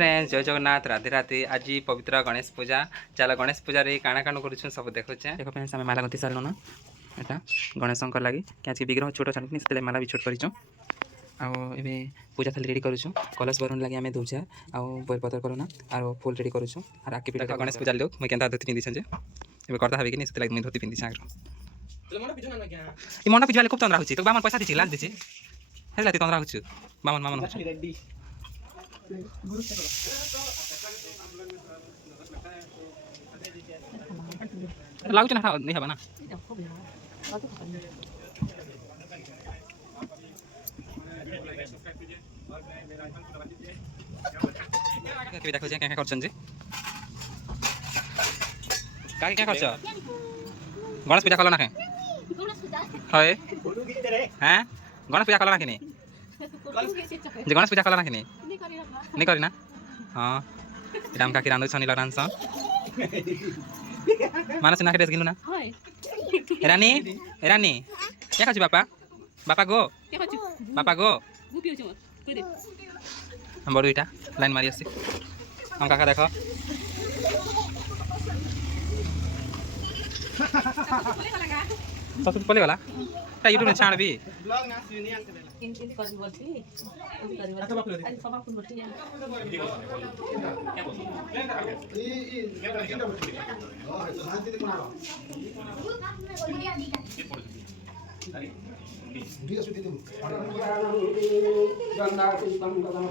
Friends जय जगन्नाथ राधे राधे। आज पवित्र गणेश पूजा चल गणेश पूजा रे काଣା काण कर सब देखुचे। देखो फ्रेंड्स आम माला गंथि सारू ना एटा गणेश लगी क्या विग्रह छोट छानी से माला भी छोट कर पूजा थाली रेडी करूँ कलश भरण लगे आम दूजा आतर करूना और फुल रेडी करूँ और आके पीठ गणेश पूजा लोक मुझे क्या धोती पिंधि ए करता है कि लगे मुझे धोती पिंधि आगे मन पिछले खूब तंद्रा हो बामन पैसा दीची लाल दीची है तंद्रा हो बामन मामन लागुच ना नहीं हवा ना देखो क्या क्या करछन जे का क्या करछ गणेश पूजा कलो ना है हैं गणेश पूजा कलो ना कि नहीं जे गणेश पूजा कलो ना कि नहीं करी ना हाँ राम काकी रांधु छनी लरान सा मानस ना ड्रेस गिनु ना रानी रानी क्या खाची बापा बापा गो हम बड़ इटा लाइन मारी आसी हम काका देखो सब पले वाला ता यूट्यूब में छाड़ भी ब्लॉग ना सुनी आसे इन कर बोलती तो बाप ले सब बाप बोलती है वीडियो शूट दे गंगा पुष्पम कदम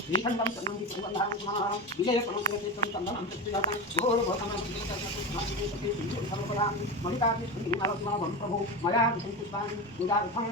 श्रीखंडम सन्नंदी सुगंधां समाहं विजय पणोत्तरं चंदनं प्रतिजातं घोरघोषणं सर्वदा मणिकापि सुन्दरनामं प्रभु मया संपुष्पाणि उदारथं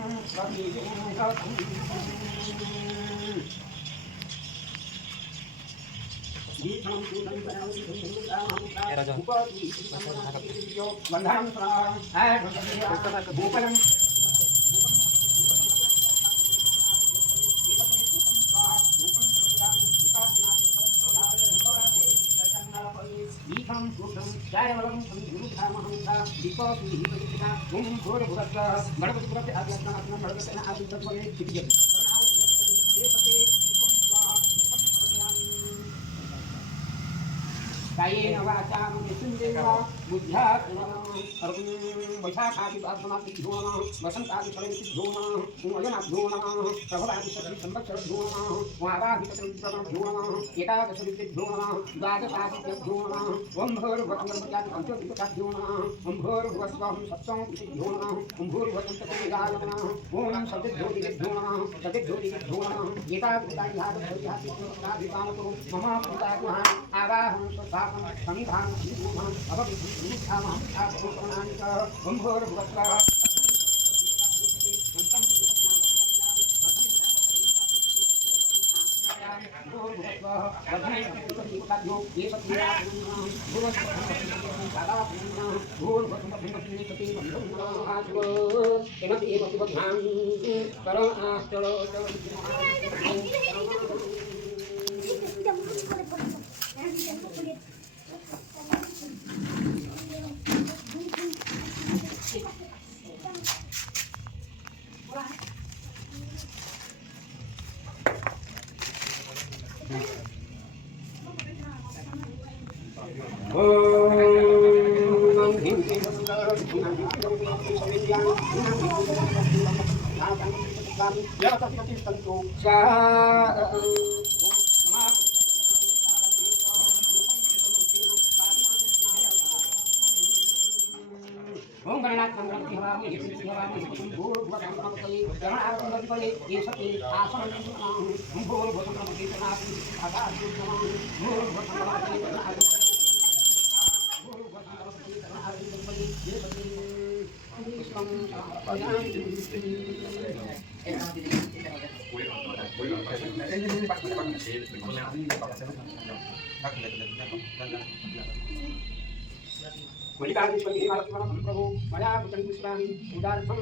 कायेन वाचा मनुष्येन्द्रिया बुद्ध्यात्मना वैशाखादिवासनादिभ्यो नमः वसन्तादिफलैभ्यो नमः उमयनाभ्यो नमः प्रभवादिशक्तिसंवत्सरभ्यो नमः वाराहितत्रयभ्यो नमः एकादशविद्भ्यो नमः द्वादशादिभ्यो नमः ओं भूर्भुवस्सुभ्यो नमः ओं भूर्भुवस्सुवं सप्तमविद्भ्यो नमः ओं भूर्भुवसन्ततिविदाय नमः ओं सतिभ्योतिभ्यो नमः सतिभ्योतिभ्यो नमः एकादशादिभ्यो मम पितामहः आवाहं स्वधा संविधान भूमं अवविधामं आत्मप्रणानिक ओंभोर भवत्वा ओम गणनाथ मंगलमति हवामि हिंसी हवामि भूर्भुवस्सुभ्यो गणनाथमंगलमति ये सति आसनं नमः भूर्भुवस्सुभ्यो नमः आकाशो नमः भूर्भुवस्सुभ्यो प्रभु मया पुष्पाणि उदारथं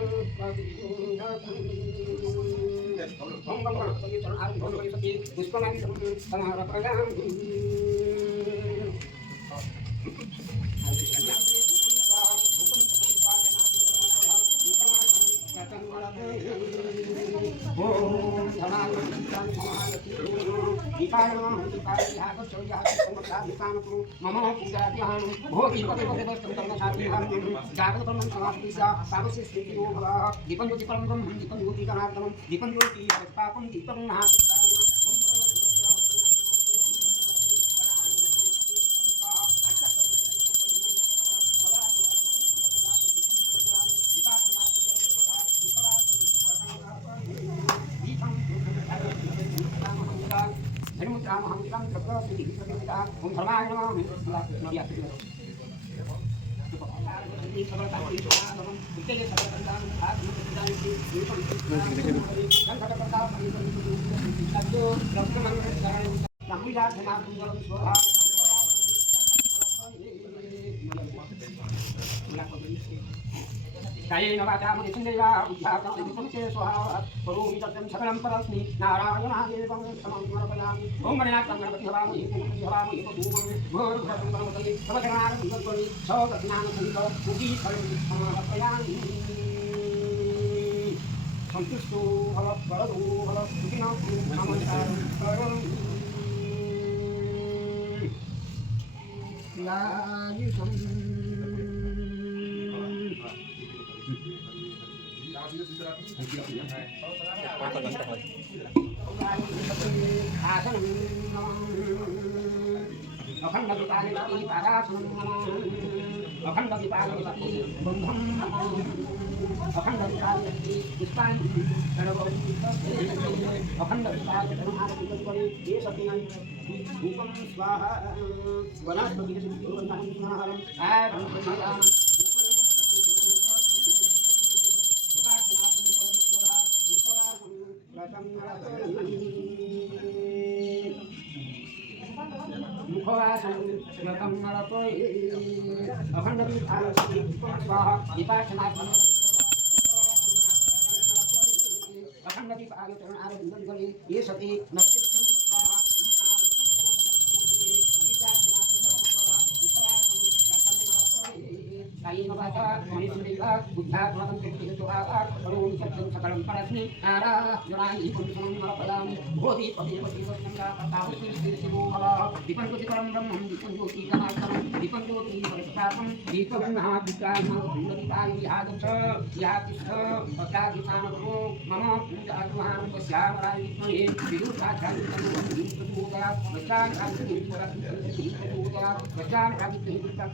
पुष्पाणि समर्पयामि मम पूजाभ्यां भोगी दीपं ज्योतिपरं ब्रह्मं दीपं ज्योतिकरार्दनं दीपं ज्योति पापं दीपं कायेन वाचा मनुष्येन्द्रिया बुद्ध्यात्मना स्वभावात् करोमि तत् सकलं परस्मै नारायणादेवं समर्पयामि ओं गणनाथं गणपति हवामि हवामि धूमं भूर्भुवस्सुभ्यो गणपति सर्वगणानां भगवति सौगतनानसहित पूजी समर्पयामि संतुष्टो भव वरदो भव सुखिनो नमस्कारं करोमि अखंड अखंड विकास पुष्पांजलि सर्वोपरि अखंड विकास धर्मार्थ ये सत्य धूपम स्वाहा वनस्पति स्वाहा मुखवासं यतं नरतोय अखंड विकास स्वाहा विपाशनात्मक अखंड विकास आरंभन ये सति नक्षत्रं स्वाहा कायेनवाचा मनुष्यदेवा बुद्धात्मकं कृत्योहार करोमि सत्यं सकलं परस्मै नारायणाय पुंसं नरपदामि बोधि पतिपति वसंगा पताहुति शिवो भव दीपं ज्योति परं ब्रह्मं दीपं ज्योति गणात्मनं दीपं ज्योति परस्तापं दीपं महाविद्याय सुन्दरिताय यादच यातिष्ठ पतादितामको मम पूजाद्वां पश्यामराय विद्महे विदुराचार्यं विदुरपूजा वचाराय विदुरपूजा वचाराय विदुरपूजा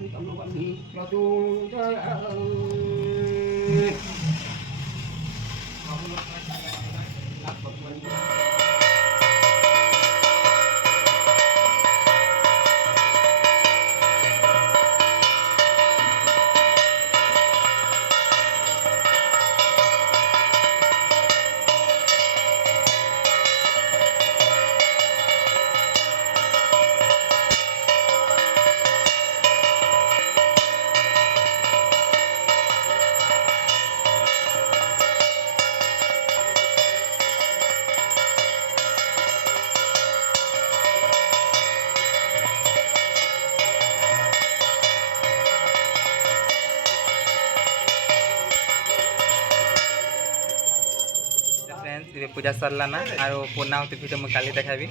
फ्रेंड्स ये पूजा सरला ना और पूर्णाहुति भिडियो मुझे काली देखाबी।